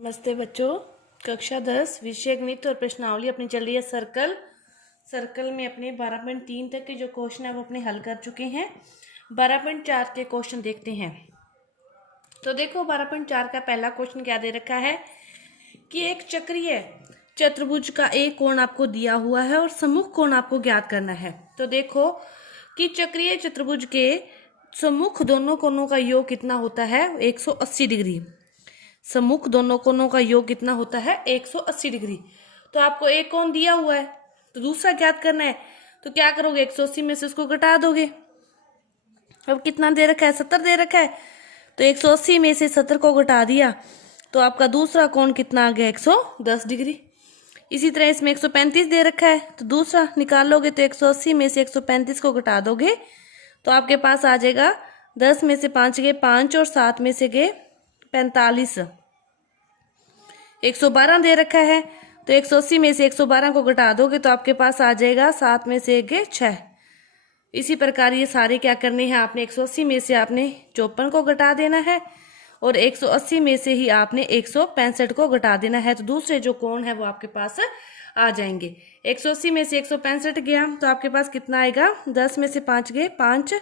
नमस्ते बच्चों। कक्षा 10 विषय गणित और प्रश्नावली अपनी चल रही है सर्कल में अपने 12.3 तक के जो क्वेश्चन है वो अपने हल कर चुके हैं। 12.4 के क्वेश्चन देखते हैं। तो देखो 12.4 का पहला क्वेश्चन क्या दे रखा है कि एक चक्रीय चतुर्भुज का एक कोण आपको दिया हुआ है और सम्मुख कोण आपको ज्ञात करना है। तो देखो कि चक्रीय चतुर्भुज के सम्मुख दोनों कोणों का योग कितना होता है 180 डिग्री। सम्मुख दोनों कोणों का योग कितना होता है 180 डिग्री। तो आपको एक कोण दिया हुआ है तो दूसरा ज्ञात करना है। तो क्या करोगे 180 में से उसको घटा दोगे। अब कितना दे रखा है 70 दे रखा है तो 180 में से 70 को घटा दिया तो आपका दूसरा कोण कितना आ गया 110 डिग्री। इसी तरह इसमें 135 दे रखा है तो दूसरा निकालोगे तो 180 में से 135 को घटा दोगे तो आपके पास आ जाएगा 10 में से 5 गए 5 और 7 में से गए 45। 112 दे रखा है तो 180 में से 112 को घटा दोगे तो आपके पास आ जाएगा 7 में से 6। इसी प्रकार ये सारे क्या करने हैं आपने 180 में से आपने 54 को घटा देना है और 180 में से ही आपने 165 को घटा देना है। तो दूसरे जो कोण है वो आपके पास आ जाएंगे। 180 में से 165 गया तो आपके पास कितना आएगा 10 में से 5 गए 5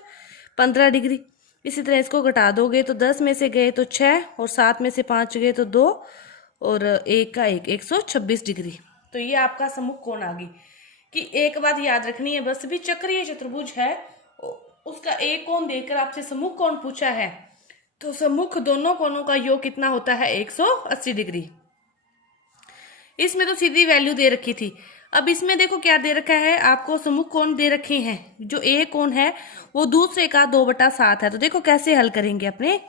15 डिग्री। इसी तरह इसको घटा दोगे तो 10 में से गए तो 6 और 7 में से 5 गए तो 2 और 1 का 1 126 डिग्री। तो ये आपका सम्मुख कोण आ गई। कि एक बात याद रखनी है बस भी चक्रीय चतुर्भुज है उसका एक कोण देकर आपसे सम्मुख कोण पूछा है तो सम्मुख दोनों कोणों का योग कितना होता है 180 डिग्री। इसमें तो सीधी वैल्यू दे रखी थी। अब इसमें देखो क्या दे रखा है आपको सम्मुख कोण दे रखे हैं। जो एक कोण है वो दूसरे का 2/7 है। तो देखो कैसे हल करेंगे अपने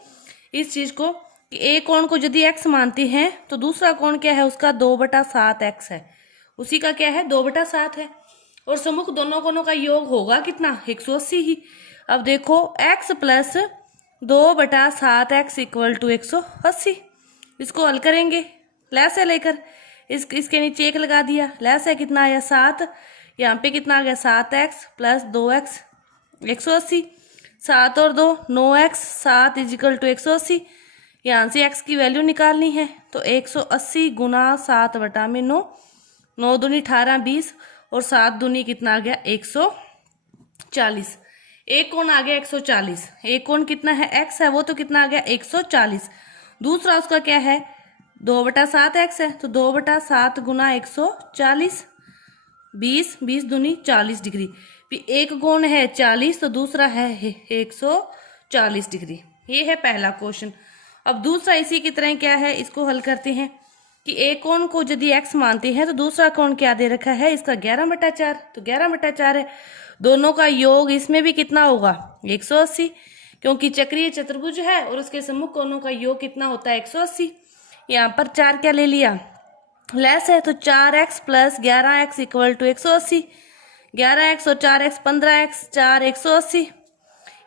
इस चीज को कि एक कोण को यदि x मानते हैं तो दूसरा कोण क्या है उसका 2/7 x है। उसी का क्या है 2/7 है और सम्मुख दोनों कोणों का योग होगा कितना 180 ही। अब देखो x plus 2/7 x equal to 180। इसको हल करेंगे लेस है लेकर इसके नीचे 1 लगा दिया। लेस है कितना आया 7। यहाँ पे कितना आ गया 7x प्लस 2x 180। 7 और 2 9x 7 इजिकल टू 180। यहाँ से x की वैल्यू निकालनी है तो 180 गुना 7/9 9 दूनी 18 20 और 7 दूनी कितना आ गया 140। एक कोण आ गया 140। एक कोण कितना है x है वो तो कितना आ गया 140। दूसरा उसका क्या है 2/7 x है तो 2/7 गुना 140 20 20 दूनी 40 डिग्री। एक कोण है 40 तो दूसरा है 140 डिग्री। ये है पहला क्वेश्चन। अब दूसरा इसी की तरह क्या है इसको हल करते हैं कि एक कोण को यदि x मानते हैं तो दूसरा कोण क्या दे रखा है इसका 11/4 तो 11/4 है। दोनों का योग इसमें भी कितना होगा 180 क्योंकि चक्रीय चतुर्भुज है और उसके सम्मुख कोणों का योग कितना होता है 180। यहाँ पर 4 क्या ले लिया लेस है तो 4x plus 11x equal to 180। 11x और 4x 15x 4 180।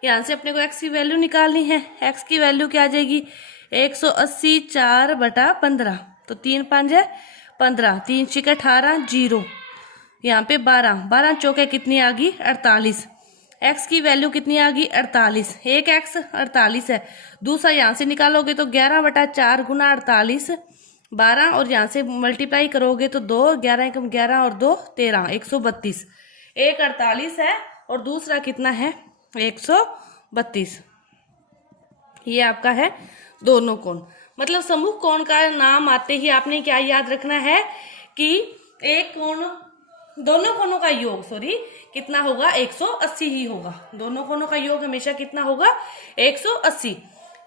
यहाँ से अपने को x की वैल्यू निकालनी है। x की वैल्यू क्या आ जाएगी 180 4/15 तो 3 5 है 15 3 6 18 0। यहाँ पे 12 12 चौके कितनी आ गई 48। x की वैल्यू कितनी आ गई 48। एक x 48 है। दूसरा यहाँ से निकालोगे तो 11/4 गुना 48 12 और यहाँ से मल्टीप्लाई करोगे तो 2 11 कम 11 और 2 13 132। एक 48 है और दूसरा कितना है 132। ये आपका है दोनों कोण। मतलब सम्मुख कोण का नाम आते ही आपने क्या याद रखना है कि एक कोण दोनों कोणों का योग कितना होगा 180 ही होगा। दोनों कोणों का योग हमेशा कितना होगा 180।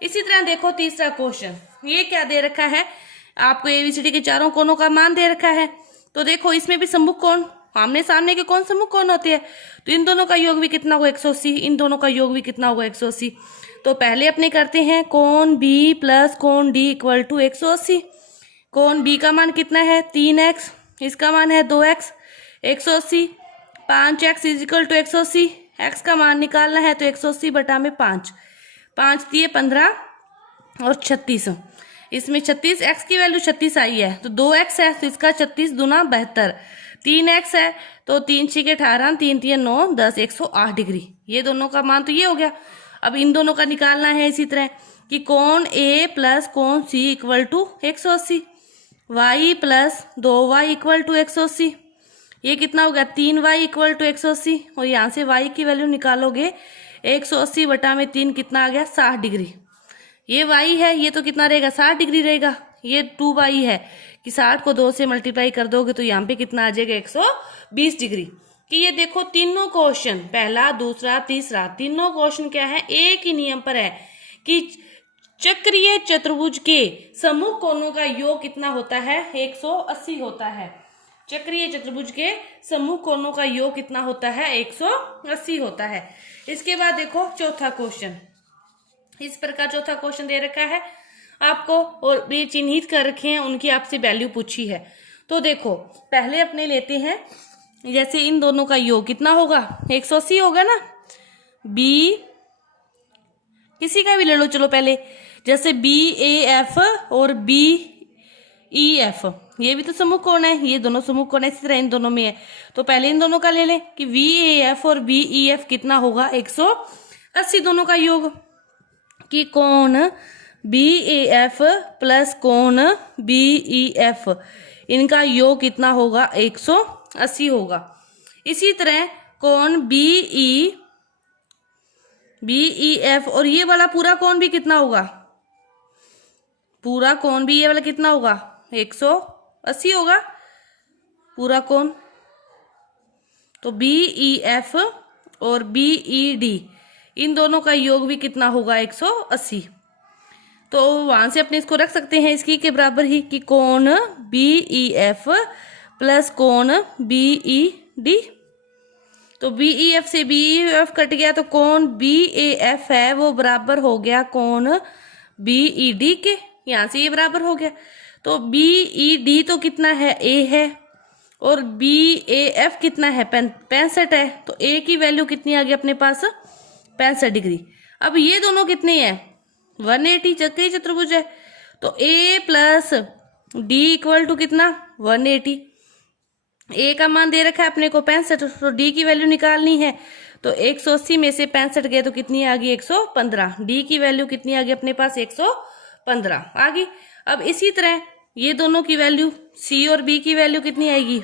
इसी तरह देखो तीसरा क्वेश्चन। ये क्या दे रखा है आपको एबीसीडी के चारों कोणों का मान दे रखा है। तो देखो इसमें भी सम्मुख कोण आमने सामने के कौन सम्मुख कोण होते हैं तो इन दोनों का योग भी कितना होगा 180। इन दोनों का योग भी कितना होगा 180। तो पहले अपने करते हैं कोण B प्लस कोण D इक्वल टू 180। कोण B का मान कितना है 3x इसका मान है 2x 180 5x is equal to 180। x का मान निकालना है तो 180/5 5 दिए 15 और 36। इसमें 36 x की वैल्यू 36 आई है तो 2x है तो इसका 36 दूना 72। 3x है तो 3 6 18 3 3 9 10 108 डिग्री। ये दोनों का मान तो ये हो गया। अब इन दोनों का निकालना है इसी तरह कि कोण ए प्लस कोण C equal to 180, y plus 2y equal to 180, ये कितना हो गया 3y इक्वल टू 180, और यहाँ से y की वैल्यू निकालोगे 180 बटा में 3 कितना आ गया 60 डिग्री। ये y है, ये तो कितना रहेगा 60 डिग्री रहेगा। ये 2y है कि 60 को 2 से मल्टीप्लाई कर दोगे तो यहाँ पे कितना आ जाएगा 120 डिग्री। कि ये देखो तीनों क्वेश्चन, पहला दूसरा तीसरा, तीनों क्वेश्चन क्या है, एक ही नियम पर है कि चक्रीय चतुर्भुज के समूह कोणों का योग कितना होता है 180 होता है। चक्रीय चतुर्भुज के समूह कोणों का योग कितना होता है 180 होता है। इसके बाद देखो चौथा क्वेश्चन, इस प्रकार चौथा क्वेश्चन दे रखा है आपको और ये चिन्हित कर रखे हैं, उनकी आपसे वैल्यू पूछी है। तो देखो पहले अपने लेते हैं, जैसे इन दोनों का योग कितना होगा 180 होगा ना, बी किसी का भी ले लो, चलो पहले जैसे बी ए एफ और बी ई एफ, ये भी तो समूह कोण है, ये दोनों समूह कोण है, इसी तरह इन दोनों में है। तो पहले इन दोनों का ले लें कि वी ए एफ और बी ई एफ कितना होगा 180 दोनों का योग, कि कोण बी ए एफ प्लस कोण बी ई एफ इनका योग कितना होगा 180 होगा। इसी तरह कोण बी ई एफ और ये वाला पूरा कोण भी कितना होगा, पूरा कोण भी ये वाला कितना होगा 180 होगा पूरा कोण। तो बी ई एफ और बी ई डी इन दोनों का योग भी कितना होगा 180। तो वहां से अपने इसको रख सकते हैं इसकी के बराबर ही, कि कोण बी ई एफ प्लस कोण बी ई डी। तो बी ई एफ से बी ई एफ कट गया, तो कोण बी ए एफ है वो बराबर हो गया कोण बी ई डी के, यहां से ये बराबर हो गया। तो बी ई डी तो कितना है ए है और बी ए एफ कितना है 65 है, तो ए की वैल्यू कितनी आ गई अपने पास 65 डिग्री। अब ये दोनों कितने हैं 180, चक्रीय चतुर्भुज है, तो ए प्लस डी इक्वल टू कितना 180। ए का मान दे रखा है अपने को 65, तो डी की वैल्यू निकालनी है, तो 180 में से 65 गए तो कितनी आ गई 115, डी की वैल्यू कितनी आ गई अपने पास 115 आ गई। अब इसी तरह ये दोनों की वैल्यू सी और बी की वैल्यू कितनी आएगी,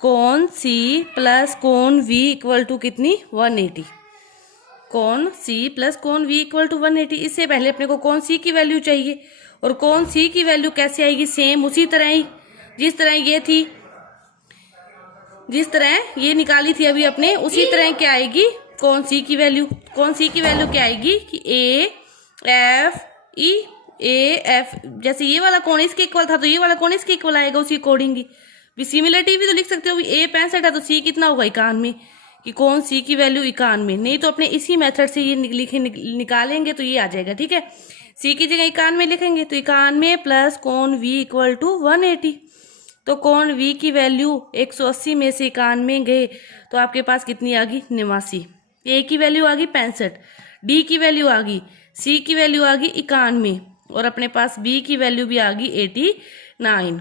कोण सी प्लस कोण वी इक्वल टू कितनी 180, कोण सी प्लस कोण वी इक्वल टू 180। इससे पहले अपने को कोण सी की वैल्यू चाहिए, और कोण सी की वैल्यू कैसे आएगी, सेम उसी तरह ही जिस तरह ये थी, जिस तरह ये निकाली थी अभी अपने, उसी तरह क्या आएगी कोण सी की वैल्यू। कोण सी की वैल्यू क्या आएगी कि A F E, A F जैसे ये वाला कोण इसके इक्वल था तो ये वाला कोण इसके इक्वल आएगा उसी अकॉर्डिंग भी। सिमिलरिटी भी तो लिख सकते हो, ए 65 है तो सी कितना होगा 91, कि कोण सी की वैल्यू 91, नहीं तो अपने इसी मेथड से ये निकालेंगे तो ये आ जाएगा। ठीक है, सी की जगह 91 लिखेंगे तो 91 प्लस कोण वी इक्वल टू 180। तो कोण वी की वैल्यू 180 में से 91 गए तो आपके पास कितनी आ गई 89। ए की वैल्यू आ गई 65, डी की वैल्यू आ गई, सी की वैल्यू आ गई 91 और अपने पास बी की वैल्यू भी आ गई 89।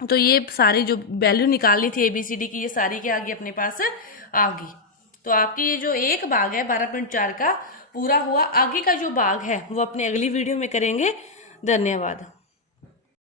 तो ये सारी जो वैल्यू निकालनी थी ABCD की, ये सारी क्या आ गई अपने पास आ गई। तो आपकी ये जो एक भाग है 12.4 का पूरा हुआ। आगे का जो भाग है वो अपने अगली वीडियो में करेंगे। धन्यवाद।